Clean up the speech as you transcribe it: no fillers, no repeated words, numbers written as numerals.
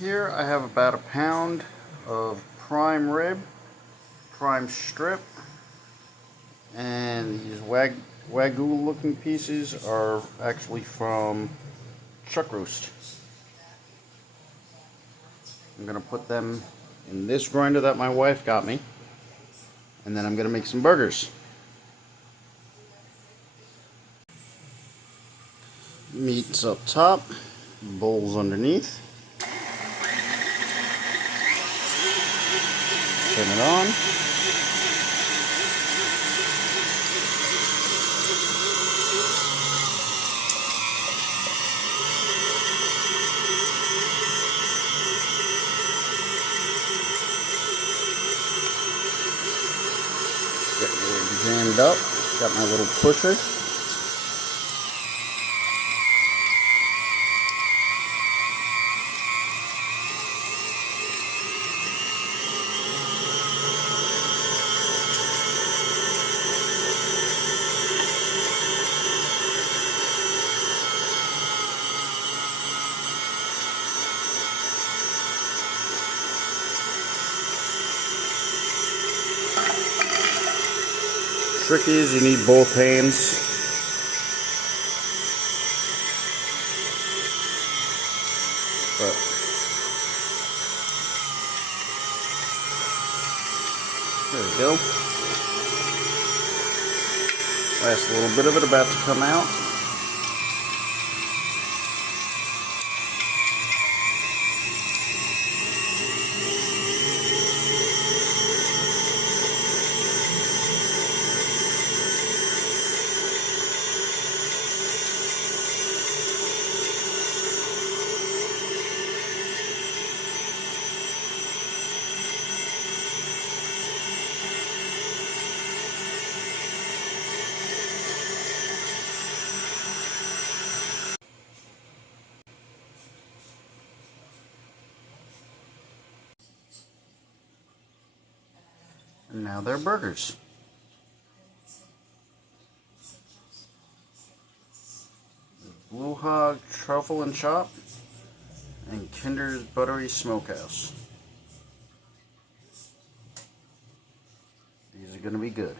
Here I have about a pound of prime rib, prime strip, and these wagyu looking pieces are actually from chuck roast. I'm going to put them in this grinder that my wife got me, and then I'm going to make some burgers. Meat's up top, bowls underneath. Turn it on. Get it jammed up. Got my little pusher. Trick is you need both hands. But there we go. Last little bit of it about to come out. And now they're burgers. Blue Hog Truffle and Chop and Kinder's Buttery Smokehouse. These are going to be good.